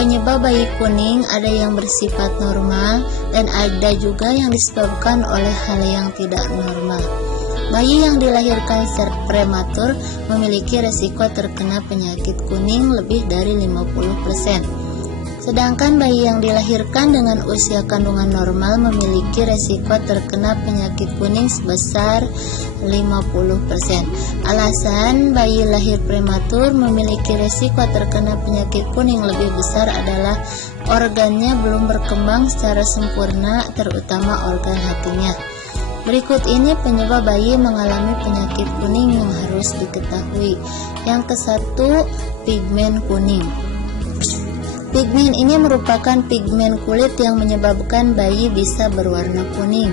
Penyebab bayi kuning ada yang bersifat normal dan ada juga yang disebabkan oleh hal yang tidak normal. Bayi yang dilahirkan secara prematur memiliki resiko terkena penyakit kuning lebih dari 50%. Sedangkan bayi yang dilahirkan dengan usia kandungan normal memiliki resiko terkena penyakit kuning sebesar 50%. Alasan bayi lahir prematur memiliki resiko terkena penyakit kuning lebih besar adalah organnya belum berkembang secara sempurna, terutama organ hatinya. Berikut ini penyebab bayi mengalami penyakit kuning yang harus diketahui. Yang ke-1, pigmen kuning. Pigmen ini merupakan pigmen kulit yang menyebabkan bayi bisa berwarna kuning.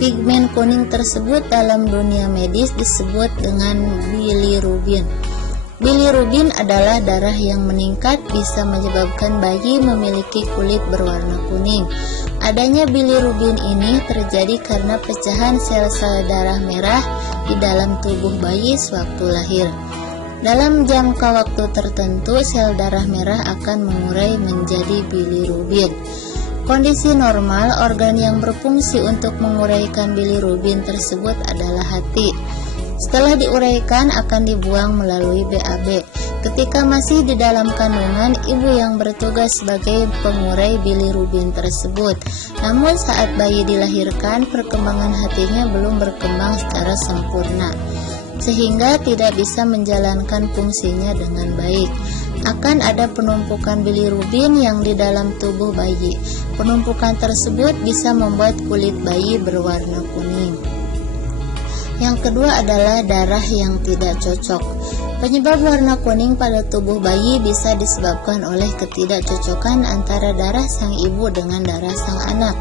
Pigmen kuning tersebut dalam dunia medis disebut dengan bilirubin. Bilirubin adalah darah yang meningkat bisa menyebabkan bayi memiliki kulit berwarna kuning. Adanya bilirubin ini terjadi karena pecahan sel-sel darah merah di dalam tubuh bayi sewaktu lahir. Dalam jangka waktu tertentu, sel darah merah akan mengurai menjadi bilirubin. Kondisi normal, organ yang berfungsi untuk menguraikan bilirubin tersebut adalah hati. Setelah diuraikan akan dibuang melalui BAB. Ketika masih di dalam kandungan, ibu yang bertugas sebagai pengurai bilirubin tersebut. Namun saat bayi dilahirkan, perkembangan hatinya belum berkembang secara sempurna, sehingga tidak bisa menjalankan fungsinya dengan baik. Akan ada penumpukan bilirubin yang di dalam tubuh bayi. Penumpukan tersebut bisa membuat kulit bayi berwarna kuning. Yang kedua adalah darah yang tidak cocok. Penyebab warna kuning pada tubuh bayi bisa disebabkan oleh ketidakcocokan antara darah sang ibu dengan darah sang anak.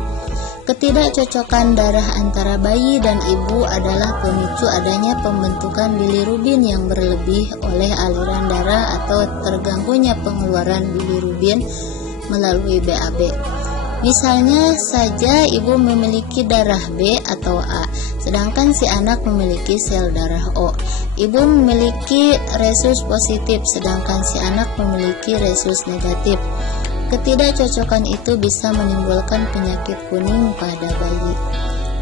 Ketidakcocokan darah antara bayi dan ibu adalah pemicu adanya pembentukan bilirubin yang berlebih oleh aliran darah atau terganggunya pengeluaran bilirubin melalui BAB. Misalnya saja ibu memiliki darah B atau A, sedangkan si anak memiliki sel darah O. Ibu memiliki resus positif, sedangkan si anak memiliki resus negatif. Ketidakcocokan itu bisa menimbulkan penyakit kuning pada bayi.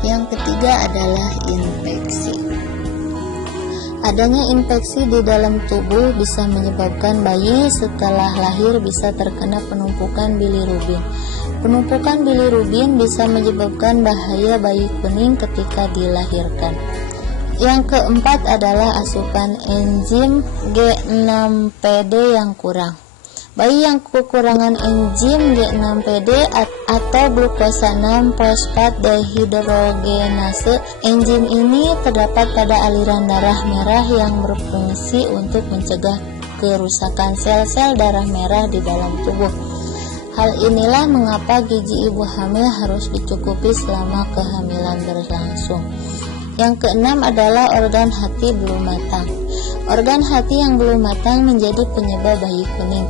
Yang ketiga adalah infeksi. Adanya infeksi di dalam tubuh bisa menyebabkan bayi setelah lahir bisa terkena penumpukan bilirubin. Penumpukan bilirubin bisa menyebabkan bahaya bayi kuning ketika dilahirkan. Yang keempat adalah asupan enzim G6PD yang kurang. Bayi yang kekurangan enzim G6PD atau glukosa 6-fosfat dehidrogenase, enzim ini terdapat pada aliran darah merah yang berfungsi untuk mencegah kerusakan sel-sel darah merah di dalam tubuh. Hal inilah mengapa gizi ibu hamil harus dicukupi selama kehamilan berlangsung. Yang keenam adalah organ hati belum matang. Organ hati yang belum matang menjadi penyebab bayi kuning.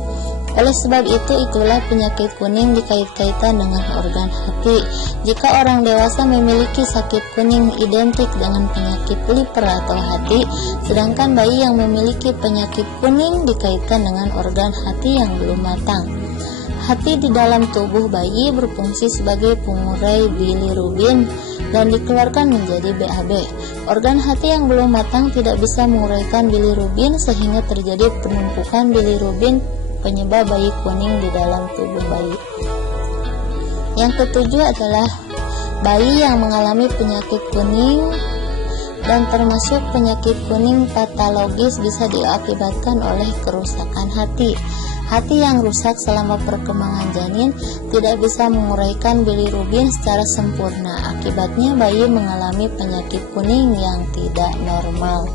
Oleh sebab itulah penyakit kuning dikait-kaitan dengan organ hati. Jika orang dewasa memiliki sakit kuning identik dengan penyakit liver atau hati, sedangkan bayi yang memiliki penyakit kuning dikaitkan dengan organ hati yang belum matang. Hati di dalam tubuh bayi berfungsi sebagai pengurai bilirubin dan dikeluarkan menjadi BAB. Organ hati yang belum matang tidak bisa menguraikan bilirubin sehingga terjadi penumpukan bilirubin, penyebab bayi kuning di dalam tubuh bayi. Yang ketujuh adalah bayi yang mengalami penyakit kuning, dan termasuk penyakit kuning patologis bisa diakibatkan oleh kerusakan hati. Hati yang rusak selama perkembangan janin tidak bisa menguraikan bilirubin secara sempurna. Akibatnya bayi mengalami penyakit kuning yang tidak normal.